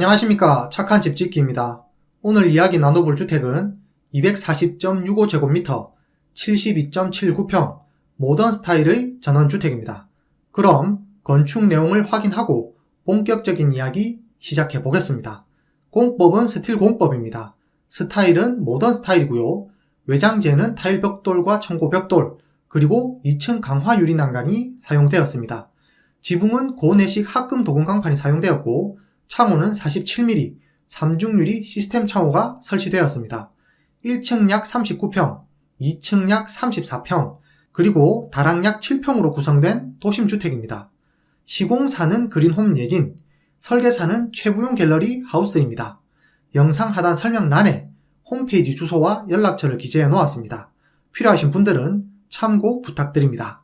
안녕하십니까. 착한 집짓기입니다. 오늘 이야기 나눠볼 주택은 240.65제곱미터, 72.79평, 모던 스타일의 전원주택입니다. 그럼 건축 내용을 확인하고 본격적인 이야기 시작해 보겠습니다. 공법은 스틸 공법입니다. 스타일은 모던 스타일이고요. 외장재는 타일 벽돌과 청고 벽돌, 그리고 2층 강화 유리 난간이 사용되었습니다. 지붕은 고내식 합금 도금 강판이 사용되었고, 창호는 47mm 3중 유리 시스템 창호가 설치되었습니다. 1층 약 39평, 2층 약 34평, 그리고 다락 약 7평으로 구성된 도심주택입니다. 시공사는 그린홈 예진, 설계사는 최부용 갤러리 하우스입니다. 영상 하단 설명란에 홈페이지 주소와 연락처를 기재해 놓았습니다. 필요하신 분들은 참고 부탁드립니다.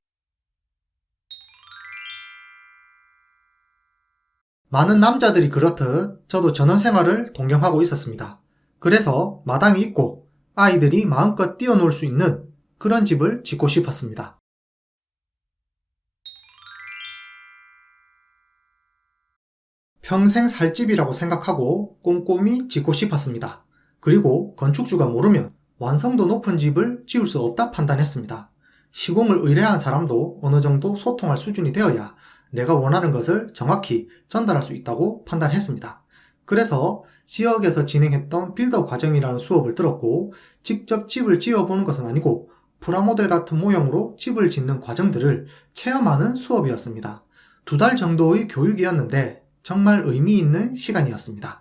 많은 남자들이 그렇듯 저도 전원생활을 동경하고 있었습니다. 그래서 마당이 있고 아이들이 마음껏 뛰어놀 수 있는 그런 집을 짓고 싶었습니다. 평생 살 집이라고 생각하고 꼼꼼히 짓고 싶었습니다. 그리고 건축주가 모르면 완성도 높은 집을 지을 수 없다 판단했습니다. 시공을 의뢰한 사람도 어느 정도 소통할 수준이 되어야 내가 원하는 것을 정확히 전달할 수 있다고 판단했습니다. 그래서 지역에서 진행했던 빌더 과정이라는 수업을 들었고, 직접 집을 지어보는 것은 아니고 프라모델 같은 모형으로 집을 짓는 과정들을 체험하는 수업이었습니다. 2달 정도의 교육이었는데 정말 의미 있는 시간이었습니다.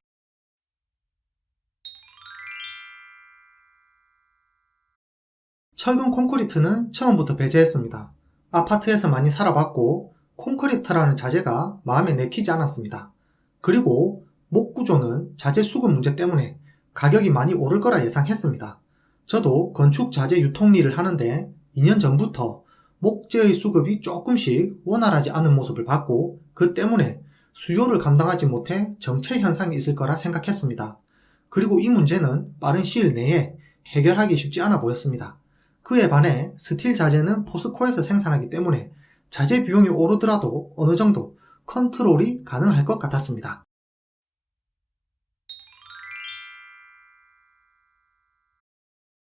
철근 콘크리트는 처음부터 배제했습니다. 아파트에서 많이 살아봤고 콘크리트라는 자재가 마음에 내키지 않았습니다. 그리고 목 구조는 자재 수급 문제 때문에 가격이 많이 오를 거라 예상했습니다. 저도 건축 자재 유통 일을 하는데 2년 전부터 목재의 수급이 조금씩 원활하지 않은 모습을 봤고, 그 때문에 수요를 감당하지 못해 정체 현상이 있을 거라 생각했습니다. 그리고 이 문제는 빠른 시일 내에 해결하기 쉽지 않아 보였습니다. 그에 반해 스틸 자재는 포스코에서 생산하기 때문에 자재 비용이 오르더라도 어느 정도 컨트롤이 가능할 것 같았습니다.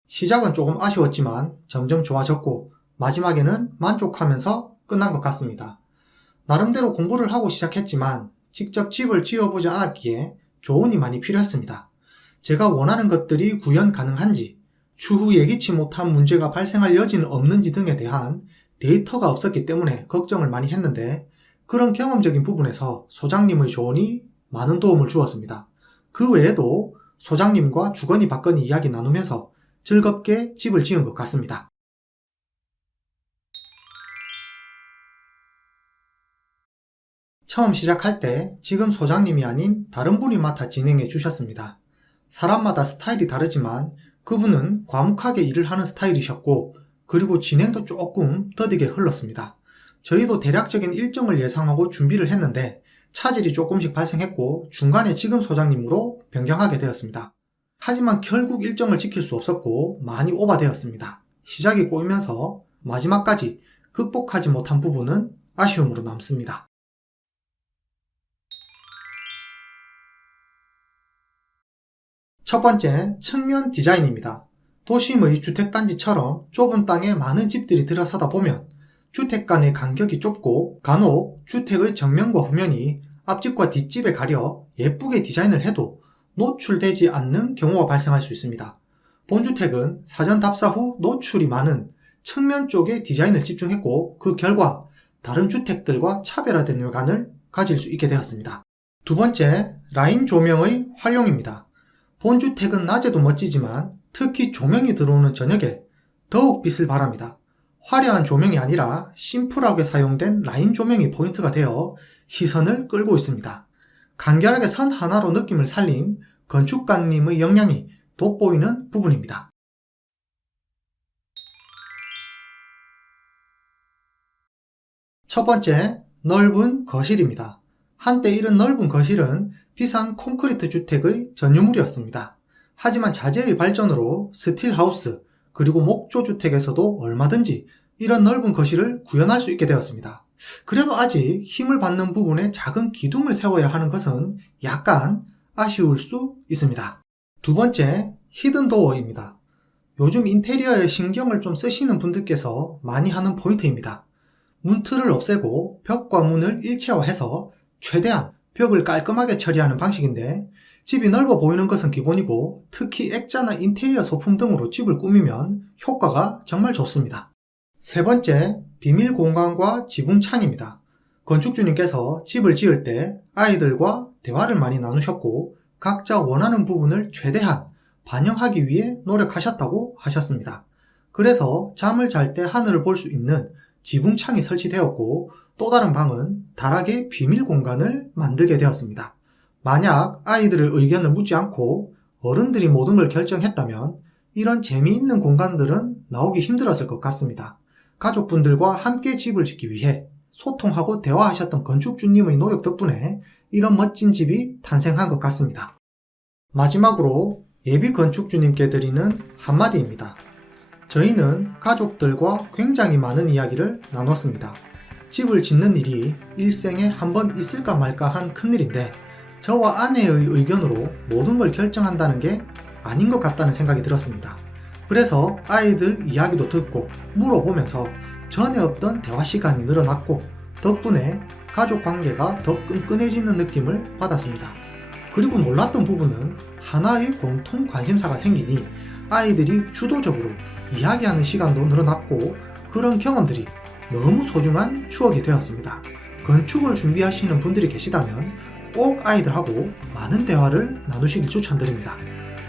시작은 조금 아쉬웠지만 점점 좋아졌고 마지막에는 만족하면서 끝난 것 같습니다. 나름대로 공부를 하고 시작했지만 직접 집을 지어보지 않았기에 조언이 많이 필요했습니다. 제가 원하는 것들이 구현 가능한지, 추후 예기치 못한 문제가 발생할 여지는 없는지 등에 대한 데이터가 없었기 때문에 걱정을 많이 했는데, 그런 경험적인 부분에서 소장님의 조언이 많은 도움을 주었습니다. 그 외에도 소장님과 주거니 받거니 이야기 나누면서 즐겁게 집을 지은 것 같습니다. 처음 시작할 때 지금 소장님이 아닌 다른 분이 맡아 진행해 주셨습니다. 사람마다 스타일이 다르지만 그분은 과묵하게 일을 하는 스타일이셨고, 그리고 진행도 조금 더디게 흘렀습니다. 저희도 대략적인 일정을 예상하고 준비를 했는데 차질이 조금씩 발생했고 중간에 지금 소장님으로 변경하게 되었습니다. 하지만 결국 일정을 지킬 수 없었고 많이 오버되었습니다. 시작이 꼬이면서 마지막까지 극복하지 못한 부분은 아쉬움으로 남습니다. 첫 번째, 측면 디자인입니다. 도심의 주택단지처럼 좁은 땅에 많은 집들이 들어서다 보면 주택 간의 간격이 좁고 간혹 주택의 정면과 후면이 앞집과 뒷집에 가려 예쁘게 디자인을 해도 노출되지 않는 경우가 발생할 수 있습니다. 본주택은 사전 답사 후 노출이 많은 측면 쪽에 디자인을 집중했고, 그 결과 다른 주택들과 차별화된 외관을 가질 수 있게 되었습니다. 두 번째, 라인 조명의 활용입니다. 본주택은 낮에도 멋지지만 특히 조명이 들어오는 저녁에 더욱 빛을 발합니다. 화려한 조명이 아니라 심플하게 사용된 라인 조명이 포인트가 되어 시선을 끌고 있습니다. 간결하게 선 하나로 느낌을 살린 건축가님의 역량이 돋보이는 부분입니다. 첫 번째, 넓은 거실입니다. 한때 이런 넓은 거실은 비싼 콘크리트 주택의 전유물이었습니다. 하지만 자재의 발전으로 스틸하우스 그리고 목조주택에서도 얼마든지 이런 넓은 거실을 구현할 수 있게 되었습니다. 그래도 아직 힘을 받는 부분에 작은 기둥을 세워야 하는 것은 약간 아쉬울 수 있습니다. 두 번째, 히든도어입니다. 요즘 인테리어에 신경을 좀 쓰시는 분들께서 많이 하는 포인트입니다. 문틀을 없애고 벽과 문을 일체화해서 최대한 벽을 깔끔하게 처리하는 방식인데, 집이 넓어 보이는 것은 기본이고 특히 액자나 인테리어 소품 등으로 집을 꾸미면 효과가 정말 좋습니다. 세 번째, 비밀 공간과 지붕창입니다. 건축주님께서 집을 지을 때 아이들과 대화를 많이 나누셨고 각자 원하는 부분을 최대한 반영하기 위해 노력하셨다고 하셨습니다. 그래서 잠을 잘 때 하늘을 볼 수 있는 지붕창이 설치되었고 또 다른 방은 다락의 비밀 공간을 만들게 되었습니다. 만약 아이들의 의견을 묻지 않고 어른들이 모든 걸 결정했다면 이런 재미있는 공간들은 나오기 힘들었을 것 같습니다. 가족분들과 함께 집을 짓기 위해 소통하고 대화하셨던 건축주님의 노력 덕분에 이런 멋진 집이 탄생한 것 같습니다. 마지막으로 예비 건축주님께 드리는 한마디입니다. 저희는 가족들과 굉장히 많은 이야기를 나눴습니다. 집을 짓는 일이 일생에 한 번 있을까 말까 한 큰일인데 저와 아내의 의견으로 모든 걸 결정한다는 게 아닌 것 같다는 생각이 들었습니다. 그래서 아이들 이야기도 듣고 물어보면서 전에 없던 대화 시간이 늘어났고 덕분에 가족 관계가 더 끈끈해지는 느낌을 받았습니다. 그리고 놀랐던 부분은 하나의 공통 관심사가 생기니 아이들이 주도적으로 이야기하는 시간도 늘어났고 그런 경험들이 너무 소중한 추억이 되었습니다. 건축을 준비하시는 분들이 계시다면 꼭 아이들하고 많은 대화를 나누시길 추천드립니다.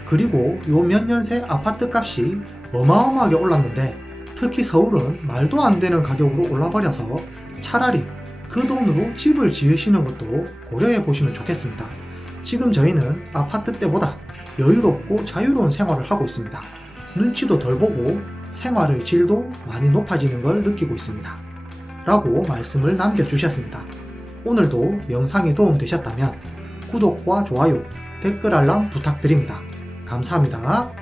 그리고 요 몇 년 새 아파트 값이 어마어마하게 올랐는데 특히 서울은 말도 안 되는 가격으로 올라버려서 차라리 그 돈으로 집을 지으시는 것도 고려해 보시면 좋겠습니다. 지금 저희는 아파트 때보다 여유롭고 자유로운 생활을 하고 있습니다. 눈치도 덜 보고 생활의 질도 많이 높아지는 걸 느끼고 있습니다. 라고 말씀을 남겨주셨습니다. 오늘도 영상이 도움되셨다면 구독과 좋아요, 댓글 알람 부탁드립니다. 감사합니다.